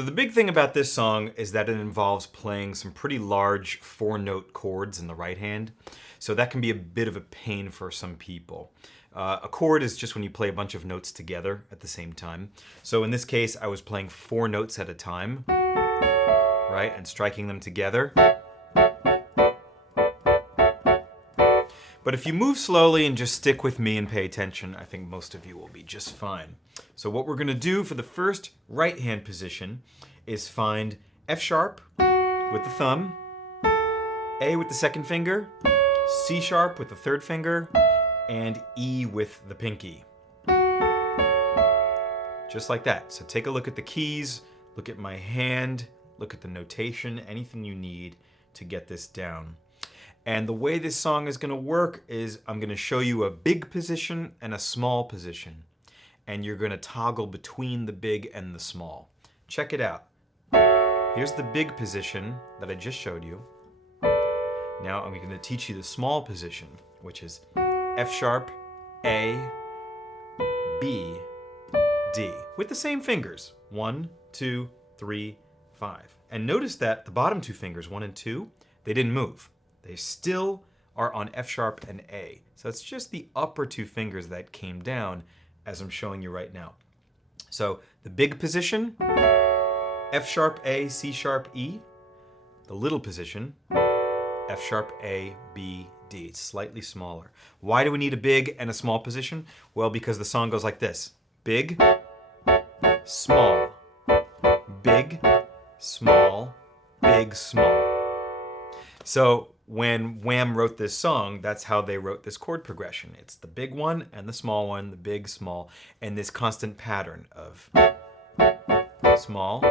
So the big thing about this song is that it involves playing some pretty large 4-note chords in the right hand. So that can be a bit of a pain for some people. A chord is just when you play a bunch of notes together at the same time. So in this case, I was playing 4 notes at a time, right? And striking them together. But if you move slowly and just stick with me and pay attention, I think most of you will be just fine. So what we're going to do for the first right hand position is find F sharp with the thumb, A with the second finger, C sharp with the third finger, and E with the pinky. Just like that. So take a look at the keys, look at my hand, look at the notation, anything you need to get this down. And the way this song is going to work is I'm going to show you a big position and a small position. And you're going to toggle between the big and the small. Check it out. Here's the big position that I just showed you. Now I'm going to teach you the small position, which is F sharp, A, B, D, with the same fingers. 1, 2, 3, 5. And notice that the bottom 2 fingers, 1 and 2, they didn't move. They still are on F sharp and A. So it's just the upper 2 fingers that came down as I'm showing you right now. So the big position, F sharp, A, C sharp, E. The little position, F sharp, A, B, D. It's slightly smaller. Why do we need a big and a small position? Well, because the song goes like this. Big, small, big, small, big, small. So when Wham wrote this song, that's how they wrote this chord progression. It's the big one and the small one, the big, small, and this constant pattern of small,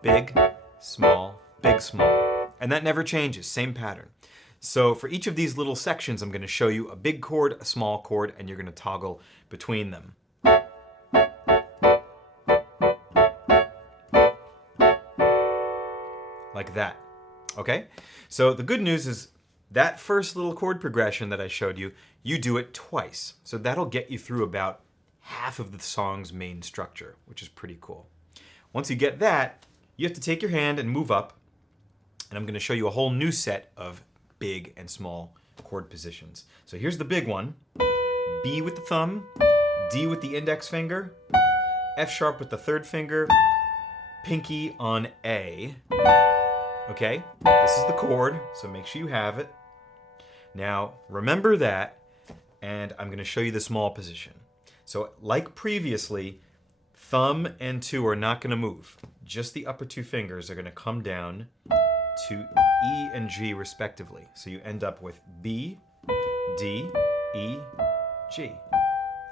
big, small, big, small. And that never changes, same pattern. So for each of these little sections, I'm going to show you a big chord, a small chord, and you're going to toggle between them. Like that. Okay? So the good news is that first little chord progression that I showed you, you do it twice. So that'll get you through about half of the song's main structure, which is pretty cool. Once you get that, you have to take your hand and move up, and I'm going to show you a whole new set of big and small chord positions. So here's the big one. B with the thumb, D with the index finger, F sharp with the third finger, pinky on A. Okay, this is the chord, so make sure you have it. Now, remember that, and I'm going to show you the small position. So, like previously, thumb and 2 are not going to move. Just the upper 2 fingers are going to come down to E and G respectively. So you end up with B, D, E, G,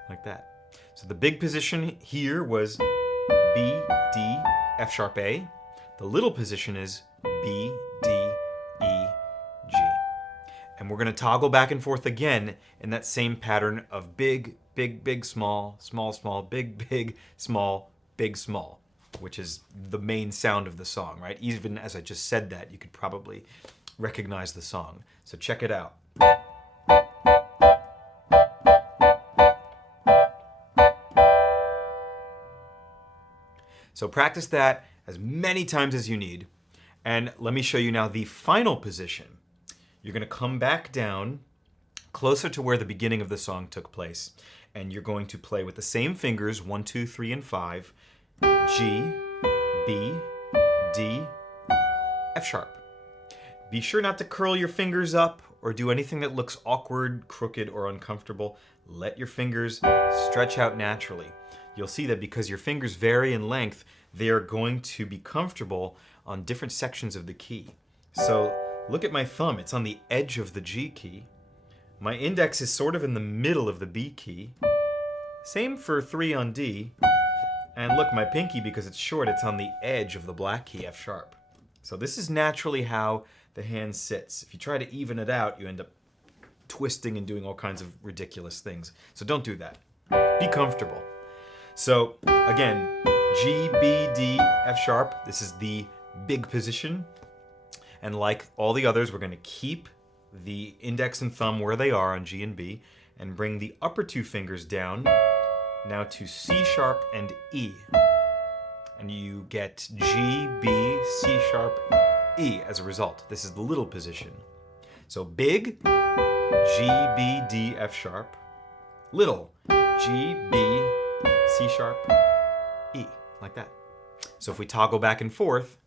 like that. So the big position here was B, D, F sharp, A. The little position is B, D, E, G. And we're going to toggle back and forth again in that same pattern of big, big, big, small, small, small, big, big, small, big, small, which is the main sound of the song, right? Even as I just said that, you could probably recognize the song. So check it out. So practice that as many times as you need. And let me show you now the final position. You're going to come back down closer to where the beginning of the song took place. And you're going to play with the same fingers, 1, 2, 3, and 5, G, B, D, F sharp. Be sure not to curl your fingers up or do anything that looks awkward, crooked, or uncomfortable. Let your fingers stretch out naturally. You'll see that because your fingers vary in length, they are going to be comfortable on different sections of the key. So look at my thumb. It's on the edge of the G key. My index is sort of in the middle of the B key. Same for 3 on D. And look, my pinky, because it's short, it's on the edge of the black key, F sharp. So this is naturally how the hand sits. If you try to even it out, you end up twisting and doing all kinds of ridiculous things. So don't do that. Be comfortable. So again, G, B, D, F sharp. This is the big position. And like all the others, we're going to keep the index and thumb where they are on G and B and bring the upper 2 fingers down now to C sharp and E. and you get G, B, C sharp, E as a result. This is the little position. So big, G, B, D, F sharp. Little, G, B, C sharp, E, like that. So if we toggle back and forth,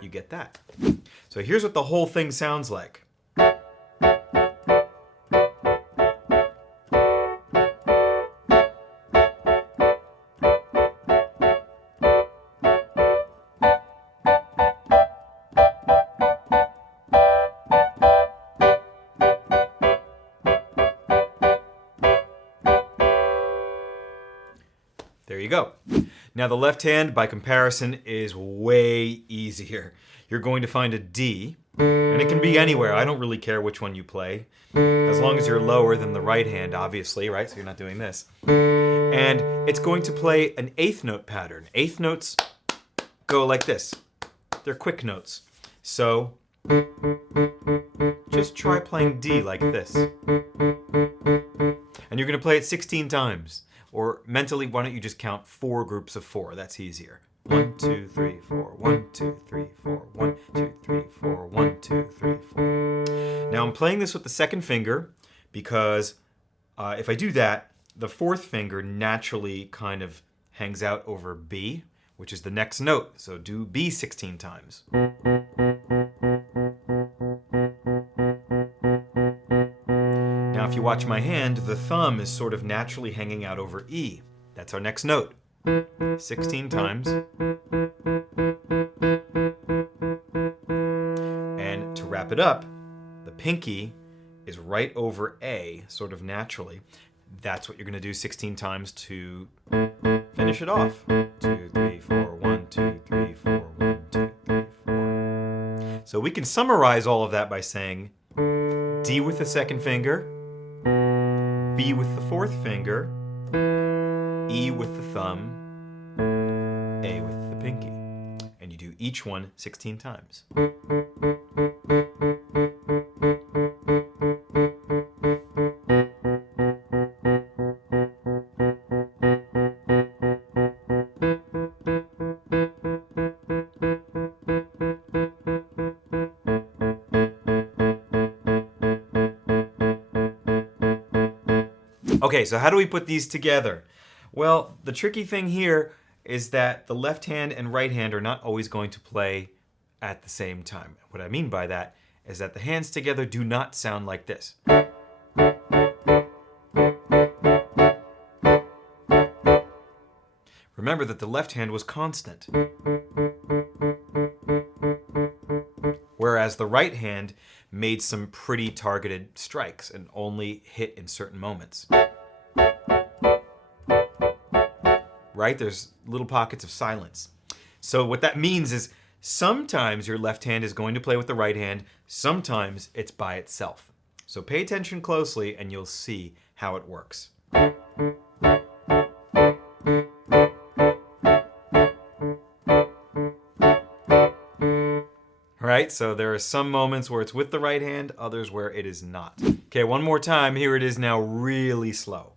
you get that. So here's what the whole thing sounds like. There you go. Now the left hand, by comparison, is way easier. You're going to find a D, and it can be anywhere. I don't really care which one you play, as long as you're lower than the right hand, obviously, right? So you're not doing this. And it's going to play an eighth note pattern. Eighth notes go like this. They're quick notes. So just try playing D like this. And you're going to play it 16 times. Or mentally, why don't you just count 4 groups of 4? That's easier. 1, 2, 3, 4. 1, 2, 3, 4. 1, 2, 3, 4. 1, 2, 3, 4. Now I'm playing this with the second finger because if I do that, the fourth finger naturally kind of hangs out over B, which is the next note. So do B 16 times. Now if you watch my hand, the thumb is sort of naturally hanging out over E. That's our next note. 16 times. And to wrap it up, the pinky is right over A, sort of naturally. That's what you're going to do 16 times to finish it off. 2, 3, 4, 1, 2, 3, 4, 1, 2, 3, 4. So we can summarize all of that by saying D with the second finger, B with the fourth finger, E with the thumb, A with the pinky. And you do each one 16 times. Okay, so how do we put these together? Well, the tricky thing here is that the left hand and right hand are not always going to play at the same time. What I mean by that is that the hands together do not sound like this. Remember that the left hand was constant, whereas the right hand made some pretty targeted strikes and only hit in certain moments. Right? There's little pockets of silence. So what that means is sometimes your left hand is going to play with the right hand, sometimes it's by itself. So pay attention closely and you'll see how it works. Right? So there are some moments where it's with the right hand, others where it is not. Okay, one more time. Here it is now really slow.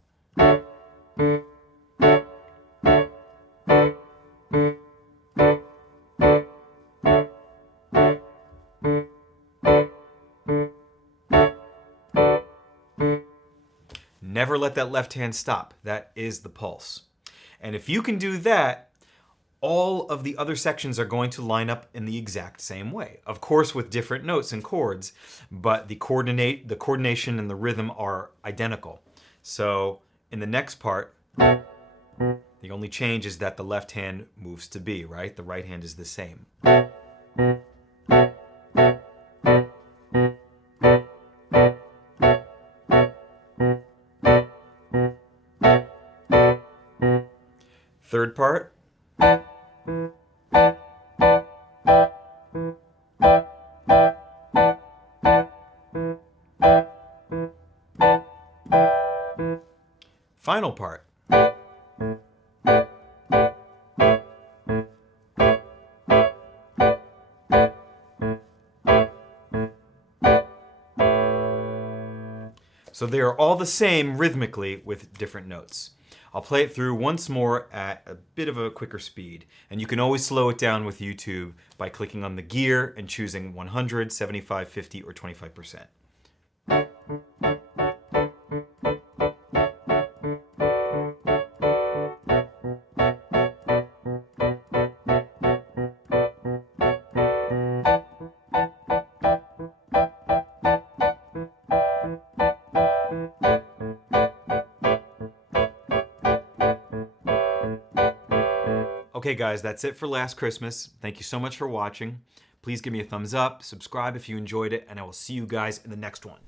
Never let that left hand stop. That is the pulse. And if you can do that, all of the other sections are going to line up in the exact same way. Of course, with different notes and chords, but the coordination and the rhythm are identical. So in the next part, the only change is that the left hand moves to B, right? The right hand is the same. Third part. Final part. So they are all the same rhythmically with different notes. I'll play it through once more at a bit of a quicker speed. And you can always slow it down with YouTube by clicking on the gear and choosing 100, 75, 50, or 25%. Okay guys, that's it for Last Christmas. Thank you so much for watching. Please give me a thumbs up, subscribe if you enjoyed it, and I will see you guys in the next one.